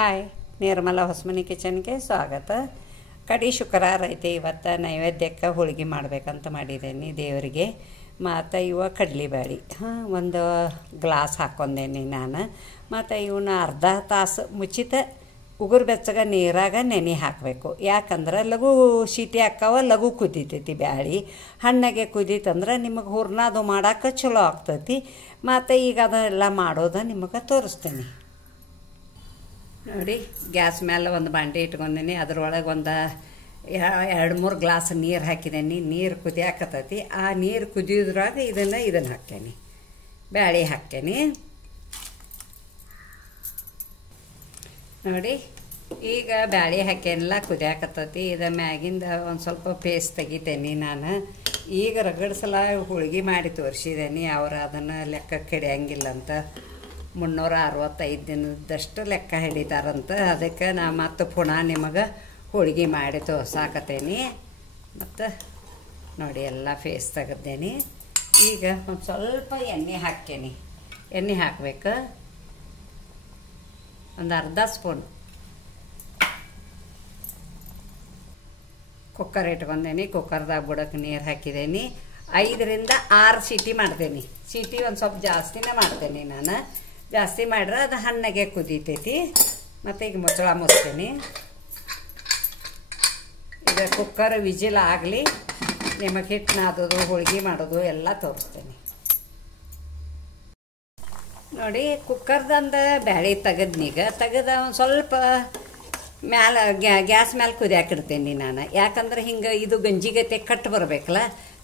Hi, Nirmala Hosamani ಕಿಚನ್ಗೆ ಸ್ವಾಗತ. ಕಡಿ ಶುಕ್ರವಾರ ಐತೆ. ಇವತ್ತು ನೈವೇದ್ಯಕ್ಕೆ ಹೋಳಿಗೆ ಮಾಡ್ಬೇಕಂತ ಮಾಡಿದ್ದೇನೆ ದೇವರಿಗೆ. ಮತ್ತು ಇವ ಕಡಲೆಬೇಳೆ ಒಂದು ಗ್ಲಾಸ್ ಹಾಕ್ಕೊಂಡೇನಿ ನಾನು. ಮತ್ತು ಇವನ್ನ ಅರ್ಧ ತಾಸು ಮುಚ್ಚಿತ ಉಗುರು ಬೆಚ್ಚಗ ನೀರಾಗ ನೆನೆ ಹಾಕಬೇಕು. ಯಾಕಂದ್ರೆ ಲಘು ಶೀಟಿ ಹಾಕವ, ಲಘು ಕುದೀತೈತಿ ಬ್ಯಾಳೆ. ಹಣ್ಣಗೆ ಕುದೀತಂದ್ರೆ ನಿಮಗೆ ಹೂರ್ಣದು ಮಾಡೋಕೆ ಚಲೋ ಆಗ್ತೈತಿ. ಮತ್ತು ಈಗ ಅದೆಲ್ಲ ಮಾಡೋದು ನಿಮಗೆ ತೋರಿಸ್ತೀನಿ ನೋಡಿ. ಗ್ಯಾಸ್ ಮೇಲೆ ಒಂದು ಬಾಂಡೆ ಇಟ್ಕೊಂಡೀನಿ. ಅದ್ರೊಳಗೆ ಒಂದು 2-3 ಗ್ಲಾಸ್ ನೀರು ಹಾಕಿದ್ದೀನಿ. ನೀರು ಕುದಿಯಾಕತ್ತೈತಿ. ಆ ನೀರು ಕುದಿಯೋದ್ರಾಗ ಇದನ್ನು ಹಾಕ್ತೇನೆ, ಬ್ಯಾಳೆ ಹಾಕ್ತೇನೆ ನೋಡಿ. ಈಗ ಬ್ಯಾಳೆ ಹಾಕ್ಯೆಲ್ಲ ಕುದಿಯಾಕತ್ತೈತಿ. ಇದು ಮ್ಯಾಗಿಂದ ಒಂದು ಸ್ವಲ್ಪ ಪೇಸ್ಟ್ ತೆಗಿತೇನೆ ನಾನು. ಈಗ ರಗಡ್ಸಲ ಹೋಳಿಗೆ ಮಾಡಿ ತೋರಿಸಿದ್ದೇನೆ. ಅವರು ಅದನ್ನು ಲೆಕ್ಕಕ್ಕೆ ಹಿಡಿಯಂಗಿಲ್ಲಂತ. 365 ದಿನದಷ್ಟು ಲೆಕ್ಕ ಹಿಡಿತಾರಂತ. ಅದಕ್ಕೆ ನಾ ಮತ್ತೆ ಪುನಃ ನಿಮಗೆ ಹೋಳಿಗೆ ಮಾಡಿ ತೋರ್ಸಾಕತ್ತೇನೆ. ಮತ್ತು ನೋಡಿ ಎಲ್ಲ ಫೇಸ್ ತೆಗೆದೇನಿ. ಈಗ ಒಂದು ಸ್ವಲ್ಪ ಎಣ್ಣೆ ಹಾಕ್ತೇನೆ. ಎಣ್ಣೆ ಹಾಕಬೇಕು, ಒಂದು ಅರ್ಧ ಸ್ಪೂನ್. ಕುಕ್ಕರ್ ಇಟ್ಕೊಂಡೇನಿ. ಕುಕ್ಕರ್ದಾಗ ಬುಡಕ್ಕೆ ನೀರು ಹಾಕಿದ್ದೇನೆ. 5ರಿಂದ 6 ಸೀಟಿ ಮಾಡ್ತೇನೆ. ಸೀಟಿ ಒಂದು ಸ್ವಲ್ಪ ಜಾಸ್ತಿನೇ ಮಾಡ್ತೇನೆ ನಾನು. ಜಾಸ್ತಿ ಮಾಡ್ರೆ ಅದು ಹಣ್ಣಗೆ ಕುದೀತೈತಿ. ಮತ್ತು ಈಗ ಮುಚ್ಚಳ ಮುಚ್ತೇನೆ. ಈಗ ಕುಕ್ಕರ್ ವಿಜಿಲ್ ಆಗಲಿ, ನಿಮಗೆ ಹಿಟ್ಟು ನಾದೋದು ಹೋಳಿಗೆ ಮಾಡೋದು ಎಲ್ಲ ತೋರಿಸ್ತೇನೆ ನೋಡಿ. ಕುಕ್ಕರ್ದಂದು ಬ್ಯಾಳೆ ತೆಗೆದ್ನೀಗ ತೆಗೆದ ಒಂದು ಸ್ವಲ್ಪ ಮ್ಯಾಲೆ ಗ್ಯಾಸ್ ಮೇಲೆ ಕುದಿಯಾಕಿಡ್ತೇನೆ ನಾನು. ಯಾಕಂದ್ರೆ ಹಿಂಗೆ ಇದು ಗಂಜಿಗತೆ ಕಟ್ಟು ಬರಬೇಕಲ್ಲ.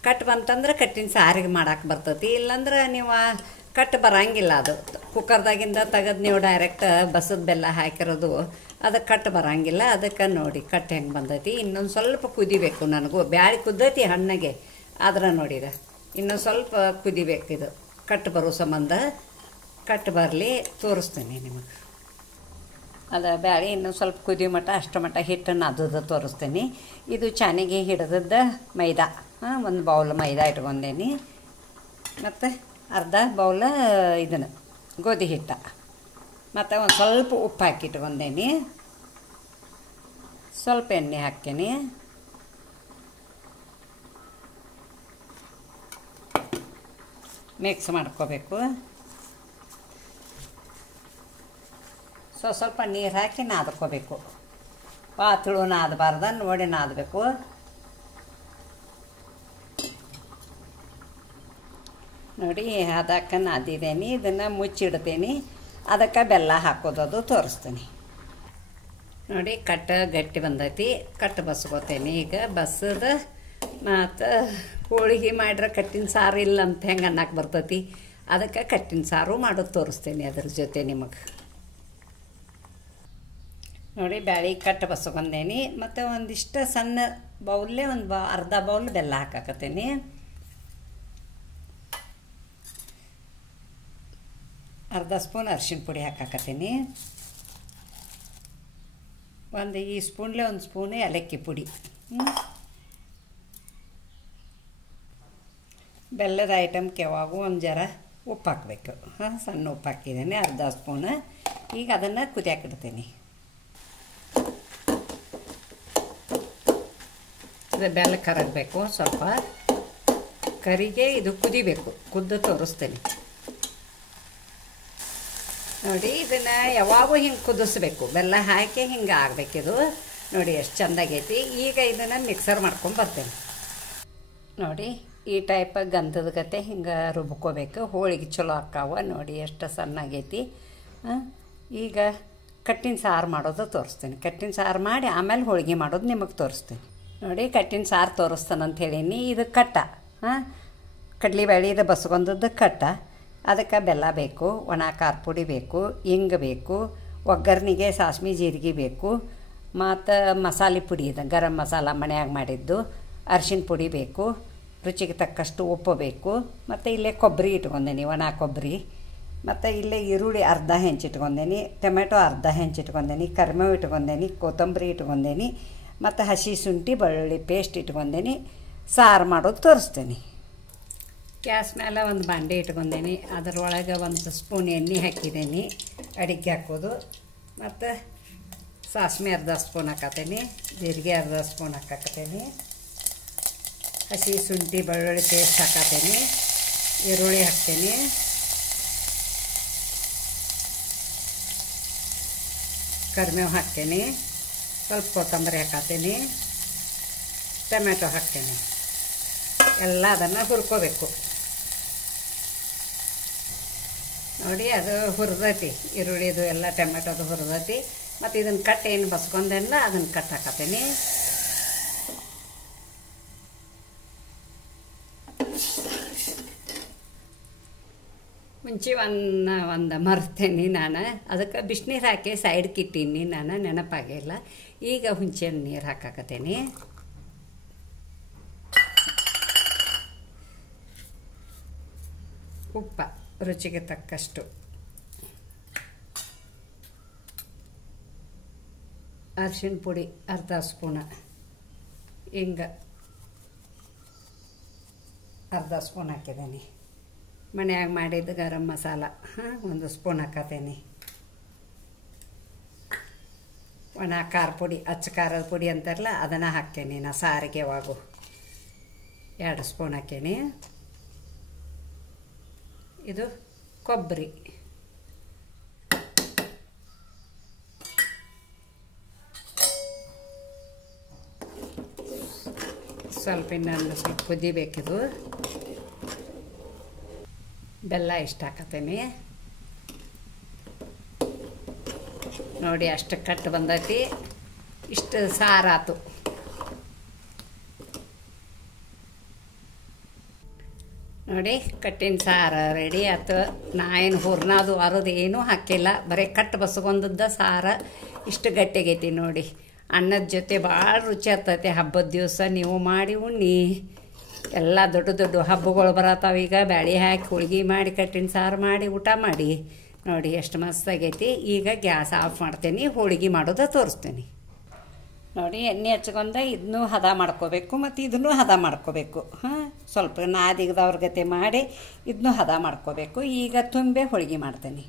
ಕಟ್ಟು ಬಂತಂದ್ರೆ ಕಟ್ಟಿನ ಸಾರಿಗೆ ಮಾಡಕ್ಕೆ ಬರ್ತೈತಿ. ಇಲ್ಲಾಂದ್ರೆ ನೀವು ಕಟ್ಟು ಬರಂಗಿಲ್ಲ. ಅದು ಕುಕ್ಕರ್ದಾಗಿಂದ ತೆಗೆದು ನೀವು ಡೈರೆಕ್ಟ್ ಬಸದ ಬೆಲ್ಲ ಹಾಕಿರೋದು ಅದಕ್ಕೆ ಕಟ್ಟು ಬರಂಗಿಲ್ಲ. ಅದಕ್ಕೆ ನೋಡಿ ಕಟ್ಟು ಹೆಂಗೆ ಬಂದೈತಿ. ಇನ್ನೊಂದು ಸ್ವಲ್ಪ ಕುದಿಬೇಕು. ನನಗೂ ಬ್ಯಾಳೆ ಕುದ್ದೈತಿ ಹಣ್ಣಗೆ. ಆದ್ರೆ ನೋಡಿದ ಇನ್ನೊಂದು ಸ್ವಲ್ಪ ಕುದಿಬೇಕು. ಇದು ಕಟ್ಟು ಬರೋ ಸಂಬಂಧ ಕಟ್ಟು ಬರಲಿ ತೋರಿಸ್ತೀನಿ ನಿಮಗೆ. ಅದು ಬ್ಯಾಳೆ ಇನ್ನೊಂದು ಸ್ವಲ್ಪ ಕುದಿಯೋ ಮಟ್ಟ ಅಷ್ಟು ಮಟ್ಟ ಹಿಟ್ಟನ್ನು ಅದದು ತೋರಿಸ್ತೀನಿ. ಇದು ಚಾನಿಗೆ ಹಿಡಿದದ್ದು ಮೈದಾ. ಒಂದು ಬೌಲ್ ಮೈದಾ ಇಟ್ಕೊಂಡೇನಿ. ಮತ್ತು ಅರ್ಧ ಬೌಲ ಇದನ್ನು ಗೋಧಿ ಹಿಟ್ಟ. ಮತ್ತು ಒಂದು ಸ್ವಲ್ಪ ಉಪ್ಪು ಹಾಕಿ ಇಟ್ಕೊಂಡೇನಿ. ಸ್ವಲ್ಪ ಎಣ್ಣೆ ಹಾಕ್ತೇನೆ. ಮಿಕ್ಸ್ ಮಾಡ್ಕೋಬೇಕು. ಸ್ವಲ್ಪ ನೀರು ಹಾಕಿ ನಾದ್ಕೋಬೇಕು. ಪಾತಳು ನಾದಬಾರ್ದ, ನೋಡಿ ನಾದಬೇಕು. ನೋಡಿ ಅದಕ್ಕೆ ನಾದಿದ್ದೇನೆ. ಇದನ್ನು ಮುಚ್ಚಿಡ್ತೇನೆ. ಅದಕ್ಕೆ ಬೆಲ್ಲ ಹಾಕೋದು ತೋರಿಸ್ತೀನಿ ನೋಡಿ. ಕಟ್ಟು ಗಟ್ಟಿ ಬಂದೈತಿ. ಕಟ್ಟು ಬಸ್ಕೋತೇನೆ. ಈಗ ಬಸ್ಸದ ಮತ್ತು ಹೋಳಿಗೆ ಮಾಡ್ರೆ ಕಟ್ಟಿನ ಸಾರು ಇಲ್ಲ ಅಂತ ಹೆಂಗೆ ಅನ್ನಕ್ಕೆ ಬರ್ತೈತಿ. ಅದಕ್ಕೆ ಕಟ್ಟಿನ ಸಾರು ಮಾಡೋದು ತೋರಿಸ್ತೇನೆ ಅದ್ರ ಜೊತೆ ನಿಮಗೆ ನೋಡಿ. ಬ್ಯಾಳೆ ಕಟ್ಟು ಬಸ್ಕೊಂಡೇನಿ. ಮತ್ತು ಒಂದಿಷ್ಟು ಸಣ್ಣ ಬೌಲ್ಲೇ ಒಂದು ಅರ್ಧ ಬೌಲ್ ಬೆಲ್ಲ ಹಾಕಾಕತ್ತೇನೆ. ಅರ್ಧ ಸ್ಪೂನ್ ಅರಿಶಿನ ಪುಡಿ ಹಾಕಾಕತ್ತೀನಿ. ಒಂದು ಈ ಸ್ಪೂನ್ಲೆ ಒಂದು ಸ್ಪೂನ್ ಏಲಕ್ಕಿ ಪುಡಿ. ಬೆಲ್ಲದ ಐಟಮ್ಗೆ ಯಾವಾಗೂ ಒಂದು ಜರ ಉಪ್ಪು ಹಾಕಬೇಕು. ಸಣ್ಣ ಉಪ್ಪು ಹಾಕಿದ್ದೇನೆ, ಅರ್ಧ ಸ್ಪೂನ್. ಈಗ ಅದನ್ನು ಕುದಿಯಾಕಿಡ್ತೀನಿ. ಇದು ಬೆಲ್ಲ ಕರಗಬೇಕು. ಸ್ವಲ್ಪ ಕರಿಗೆ ಇದು ಕುದಿಬೇಕು. ಕುದ್ದು ತೋರಿಸ್ತೀನಿ ನೋಡಿ. ಇದನ್ನು ಯಾವಾಗೂ ಹಿಂಗೆ ಕುದಿಸ್ಬೇಕು. ಬೆಲ್ಲ ಹಾಕಿ ಹಿಂಗೆ ಆಗಬೇಕಿದು. ನೋಡಿ ಎಷ್ಟು ಚೆಂದಾಗೈತಿ. ಈಗ ಇದನ್ನು ಮಿಕ್ಸರ್ ಮಾಡ್ಕೊಂಡು ಬರ್ತೇನೆ ನೋಡಿ. ಈ ಟೈಪ್ ಗಂಧದ ಗತೆ ಹಿಂಗೆ ರುಬ್ಕೋಬೇಕು. ಹೋಳಿಗೆ ಚಲೋ ಹಾಕಾವ ನೋಡಿ. ಎಷ್ಟು ಸಣ್ಣಾಗೈತಿ. ಈಗ ಕಟ್ಟಿನ ಸಾರು ಮಾಡೋದು ತೋರಿಸ್ತೀನಿ. ಕಟ್ಟಿನ ಸಾರು ಮಾಡಿ ಆಮೇಲೆ ಹೋಳಿಗೆ ಮಾಡೋದು ನಿಮಗೆ ತೋರಿಸ್ತೀನಿ ನೋಡಿ. ಕಟ್ಟಿನ ಸಾರು ತೋರಿಸ್ತಾನಂತ ಹೇಳೀನಿ. ಇದು ಕಟ್ಟ ಕಡ್ಲೆಬೇಳೆ ಇದು ಬಸ್ಕೊಂಡದ್ದು ಕಟ್ಟ. ಅದಕ್ಕೆ ಬೆಲ್ಲ ಬೇಕು, ಒಣ ಖಾರ ಪುಡಿ ಬೇಕು, ಹಿಂಗೆ ಬೇಕು, ಒಗ್ಗರ್ನಿಗೆ ಸಾಸ್ಮಿ ಜೀರಿಗೆ ಬೇಕು, ಮತ್ತು ಮಸಾಲೆ ಪುಡಿ ಇದೆ, ಗರಂ ಮಸಾಲ ಮನ್ಯಾಗ ಮಾಡಿದ್ದು, ಅರಿಶಿನ ಪುಡಿ ಬೇಕು, ರುಚಿಗೆ ತಕ್ಕಷ್ಟು ಉಪ್ಪು ಬೇಕು. ಮತ್ತು ಇಲ್ಲೇ ಕೊಬ್ಬರಿ ಇಟ್ಕೊಂಡೇನಿ, ಒಣ ಕೊಬ್ಬರಿ. ಮತ್ತು ಇಲ್ಲೇ ಈರುಳ್ಳಿ ಅರ್ಧ ಹೆಂಚಿಟ್ಕೊಂಡೇನಿ, ಟೊಮೆಟೊ ಅರ್ಧ ಹೆಂಚಿಟ್ಕೊಂಡೇನಿ, ಕರಿಬೇವು ಇಟ್ಕೊಂಡೇನಿ, ಕೊತ್ತಂಬರಿ ಇಟ್ಕೊಂಡೇನಿ, ಮತ್ತು ಹಸಿ ಶುಂಠಿ ಬೆಳ್ಳುಳ್ಳಿ ಪೇಸ್ಟ್ ಇಟ್ಕೊಂಡೇನಿ. ಸಾರು ಮಾಡೋದು ತೋರಿಸ್ತೇನೆ. ಗ್ಯಾಸ್ ಮೇಲೆ ಒಂದು ಬಾಂಡೆ ಇಟ್ಕೊಂಡೇನಿ. ಅದರೊಳಗೆ ಒಂದು ಸ್ಪೂನ್ ಎಣ್ಣೆ ಹಾಕಿದ್ದೀನಿ ಅಡಿಗೆ ಹಾಕೋದು. ಮತ್ತು ಸಾಸಿವೆ ಅರ್ಧ ಸ್ಪೂನ್ ಹಾಕತ್ತೀನಿ, ಜೀರಿಗೆ ಅರ್ಧ ಸ್ಪೂನ್ ಹಾಕತ್ತೀನಿ, ಹಸಿ ಶುಂಠಿ ಬೆಳ್ಳುಳ್ಳಿ ಪೇಸ್ಟ್ ಹಾಕತ್ತೀನಿ, ಈರುಳ್ಳಿ ಹಾಕ್ತೀನಿ, ಕರಿಬೇವು ಹಾಕ್ತೀನಿ, ಸ್ವಲ್ಪ ಕೊತ್ತಂಬರಿ ಹಾಕತ್ತೀನಿ, ಟೊಮೆಟೊ ಹಾಕ್ತೀನಿ. ಎಲ್ಲ ಅದನ್ನು ಹುರ್ಕೋಬೇಕು. ನೋಡಿ ಅದು ಹುರಿದೈತಿ, ಈರುಳ್ಳಿದು ಎಲ್ಲ ಟೊಮೆಟೊದು ಹುರಿದೈತಿ. ಮತ್ತು ಇದನ್ನು ಕಟ್ ಏನು ಬಸ್ಕೊಂಡೆಲ್ಲ ಅದನ್ನು ಕಟ್ ಹಾಕತ್ತೀನಿ. ಮುಂಚೆ ಒಂದು ಮರ್ತೇನೆ ನಾನು, ಅದಕ್ಕೆ ಬಿಸಿನೀರು ಹಾಕಿ ಸೈಡ್ಗೆ ಇಟ್ಟೀನಿ ನಾನು, ನೆನಪಾಗಿಲ್ಲ. ಈಗ ಹುಂಚೆ ನೀರು ಹಾಕಾಕತ್ತೀನಿ. ಉಪ್ಪ ರುಚಿಗೆ ತಕ್ಕಷ್ಟು, ಅರಿಶಿಣ ಪುಡಿ ಅರ್ಧ ಸ್ಪೂನ, ಹಿಂಗೆ ಅರ್ಧ ಸ್ಪೂನ್ ಹಾಕಿದ್ದೀನಿ. ಮನ್ಯಾಗ ಮಾಡಿದ್ದು ಗರಂ ಮಸಾಲ 1 ಸ್ಪೂನ್ ಹಾಕತ್ತೀನಿ. ಒಣ ಖಾರ ಪುಡಿ, ಅಚ್ಚ ಖಾರದ ಪುಡಿ ಅಂತಾರಲ್ಲ ಅದನ್ನು ಹಾಕ್ತೇನೆ ನಾ ಸಾರಿಗೆ ಯಾವಾಗೂ. 2 ಸ್ಪೂನ್ ಹಾಕೇನಿ. ಇದು ಕೊಬ್ಬರಿ, ಸ್ವಲ್ಪ ಇನ್ನೊಂದು ಸ್ವಲ್ಪ ಕುದಿಬೇಕಿದು. ಬೆಲ್ಲ ಇಷ್ಟು ಹಾಕತ್ತೀನಿ. ನೋಡಿ ಅಷ್ಟು ಕಟ್ಟು ಬಂದೈತಿ, ಇಷ್ಟು ಸಾರಾತು. ನೋಡಿ ಕಟ್ಟಿನ ಸಾರು ರೆಡಿ ಆಯ್ತು. ನಾ ಏನು ಹೂರ್ನಾದು ಅರದು ಏನೂ ಹಾಕಿಲ್ಲ, ಬರೀ ಕಟ್ಟು ಬಸ್ಕೊಂಡದ್ದ ಸಾರು ಇಷ್ಟು ಗಟ್ಟಿಗೈತಿ ನೋಡಿ. ಅನ್ನದ ಜೊತೆ ಭಾಳ ರುಚಿ ಆಗ್ತೈತಿ. ಹಬ್ಬದ ದಿವಸ ನೀವು ಮಾಡಿ ಉಣ್ಣಿ. ಎಲ್ಲ ದೊಡ್ಡ ದೊಡ್ಡ ಹಬ್ಬಗಳು ಬರತ್ತಾವ ಈಗ. ಬ್ಯಾಳಿ ಹಾಕಿ ಹೋಳ್ಗೆ ಮಾಡಿ ಕಟ್ಟಿನ ಸಾರು ಮಾಡಿ ಊಟ ಮಾಡಿ. ನೋಡಿ ಎಷ್ಟು ಮಸ್ತಾಗೈತಿ. ಈಗ ಗ್ಯಾಸ್ ಆಫ್ ಮಾಡ್ತೀನಿ, ಹೋಳಿಗೆ ಮಾಡೋದು ತೋರಿಸ್ತೀನಿ. ನೋಡಿ ಎಣ್ಣೆ ಹಚ್ಕೊಂಡ ಇದನ್ನೂ ಹದ ಮಾಡ್ಕೋಬೇಕು ಮತ್ತು ಇದನ್ನೂ ಹದ ಮಾಡ್ಕೋಬೇಕು. ಸ್ವಲ್ಪ ನಾದಿಗದವ್ರ ಗತೆ ಮಾಡಿ ಇದನ್ನೂ ಹದ ಮಾಡ್ಕೋಬೇಕು. ಈಗ ತುಂಬೆ ಹೋಳಿಗೆ ಮಾಡ್ತೀನಿ.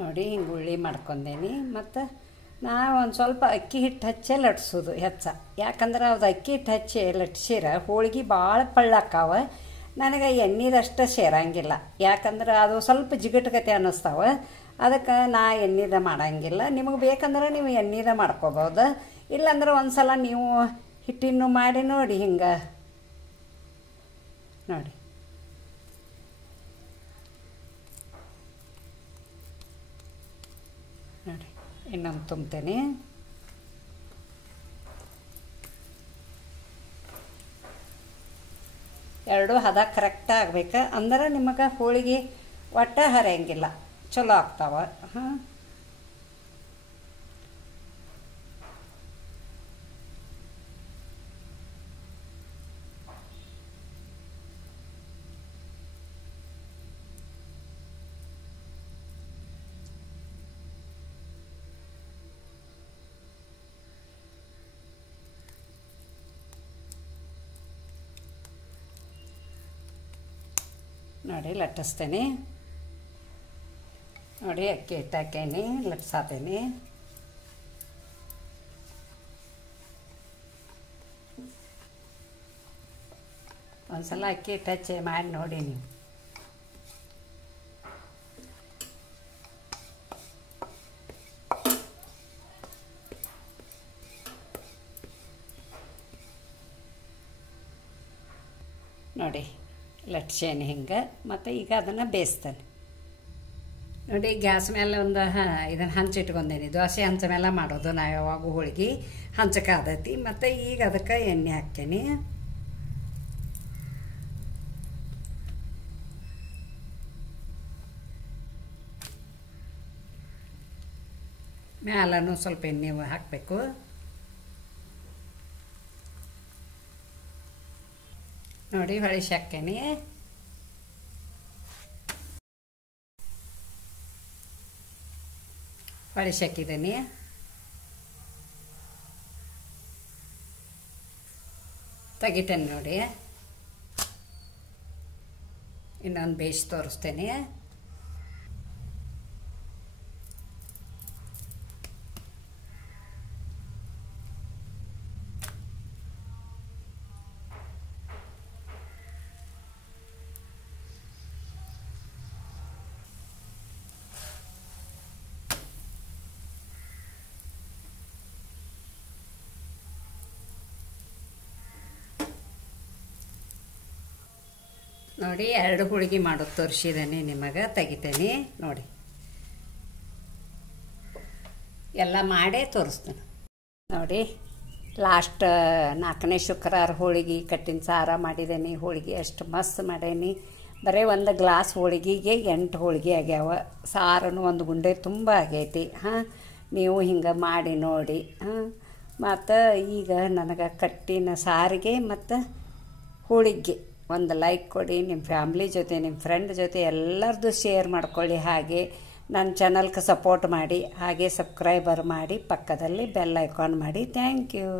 ನೋಡಿ ಹಿಂಗೆ ಉಳ್ಳಿ ಮಾಡ್ಕೊಂಡೇನಿ. ಮತ್ತು ನಾವು ಒಂದು ಸ್ವಲ್ಪ ಅಕ್ಕಿ ಹಿಟ್ಟು ಹಚ್ಚೇ ಲಟ್ಸೋದು ಯಾಕಂದ್ರೆ ಅದು ಅಕ್ಕಿ ಹಿಟ್ಟು ಹಚ್ಚಿ ಲಟ್ಸಿರ ಹೋಳಿಗೆ ಭಾಳ ಪಳ್ಳಕ್ಕಾವ. ನನಗೆ ಎಣ್ಣೀದಷ್ಟು ಸೇರಂಗಿಲ್ಲ, ಯಾಕಂದ್ರೆ ಅದು ಸ್ವಲ್ಪ ಜಿಗಟ್ಗತೆ ಅನ್ನಿಸ್ತಾವೆ. ಅದಕ್ಕೆ ನಾ ಎಣ್ಣೀದ ಮಾಡೋಂಗಿಲ್ಲ. ನಿಮಗೆ ಬೇಕಂದ್ರೆ ನೀವು ಎಣ್ಣೀದ ಮಾಡ್ಕೋಬೋದು. ಇಲ್ಲಾಂದ್ರೆ ಒಂದು ಸಲ ನೀವು ಹಿಟ್ಟಿನೂ ಮಾಡಿ ನೋಡಿ. ಹಿಂಗೆ ನೋಡಿ ನೋಡಿ ಇನ್ನೊಂದು ತುಂಬ್ತೇನೆ. ಎರಡು ಹದ ಕರೆಕ್ಟ್ ಆಗ್ಬೇಕು, ಅಂದ್ರೆ ನಿಮಗೆ ಹೋಳಿಗೆ ಒಟ್ಟ ಹರಿಯಂಗಿಲ್ಲ, ಚಲೋ ಆಗ್ತಾವ. ನೋಡಿ ಲಟ್ಟಿಸ್ತೇನೆ. ನೋಡಿ ಅಕ್ಕಿ ಹಿಟ್ಟು ಹಾಕೇನಿ, ಲಟ್ಸಾತೇನೆ. ಒಂದ್ಸಲ ಅಕ್ಕಿ ಹಿಟ್ಟು ಹಚ್ಚಿ ಮಾಡಿ ನೋಡಿ ನೀವು. ನೋಡಿ ಲಟ್ಸೇನಿ ಹಿಂಗೆ. ಮತ್ತು ಈಗ ಅದನ್ನು ಬೇಯಿಸ್ತಾನೆ. ನೋಡಿ ಗ್ಯಾಸ್ ಮೇಲೆ ಒಂದು ಇದನ್ನು ಹಂಚಿಟ್ಕೊಂಡೇನಿ. ದೋಸೆ ಹಂಚ ಮೇಲೆ ಮಾಡೋದು ನಾವು ಯಾವಾಗೂ ಹೋಳಿಗೆ ಹಂಚಕ್ಕೆ ಆದೈತಿ. ಮತ್ತು ಈಗ ಅದಕ್ಕೆ ಎಣ್ಣೆ ಹಾಕ್ತೇನೆ. ಮ್ಯಾಲೂ ಸ್ವಲ್ಪ ಎಣ್ಣೆ ಹಾಕಬೇಕು. ನೋಡಿ ಹೊಳಿಸಿ ಹಾಕ್ತೇನೆ. ಹೊಳಿಸಿ ಹಾಕಿದ್ದೀನಿ. ತೆಗಿತೇನೆ ನೋಡಿ. ಇನ್ನೊಂದು ಬೇಯಿಸಿ ತೋರಿಸ್ತೇನೆ. ನೋಡಿ 2 ಹೋಳಿಗೆ ಮಾಡೋದು ತೋರಿಸಿದ್ದೇನೆ ನಿಮಗೆ, ತೆಗಿತೇನೆ ನೋಡಿ. ಎಲ್ಲ ಮಾಡೇ ತೋರಿಸ್ತೇನೆ ನೋಡಿ. ಲಾಸ್ಟ್ 4ನೇ ಶುಕ್ರವಾರ ಹೋಳಿಗೆ ಕಟ್ಟಿನ ಸಾರ ಮಾಡಿದ್ದೇನೆ. ಹೋಳಿಗೆ ಎಷ್ಟು ಮಸ್ತ್ ಮಾಡೇನಿ. ಬರೀ 1 ಗ್ಲಾಸ್ ಹೋಳಿಗೆಗೆ 8 ಹೋಳಿಗೆ ಆಗ್ಯಾವ. ಸಾರನು 1 ಗುಂಡೆ ತುಂಬ ಆಗೈತಿ. ಹಾಂ, ನೀವು ಹಿಂಗೆ ಮಾಡಿ ನೋಡಿ. ಹಾಂ, ಮತ್ತು ಈಗ ನನಗೆ ಕಟ್ಟಿನ ಸಾರಿಗೆ ಮತ್ತು ಹೋಳಿಗೆ ಒಂದು ಲೈಕ್ ಕೊಡಿ. ನಿಮ್ಮ ಫ್ಯಾಮ್ಲಿ ಜೊತೆ, ನಿಮ್ಮ ಫ್ರೆಂಡ್ ಜೊತೆ ಎಲ್ಲರದ್ದು ಶೇರ್ ಮಾಡ್ಕೊಳ್ಳಿ. ಹಾಗೆ ನನ್ನ ಚಾನಲ್ಗೆ ಸಪೋರ್ಟ್ ಮಾಡಿ. ಹಾಗೆ ಸಬ್ಸ್ಕ್ರೈಬರ್ ಮಾಡಿ, ಪಕ್ಕದಲ್ಲಿ ಬೆಲ್ ಐಕಾನ್ ಮಾಡಿ. Thank you.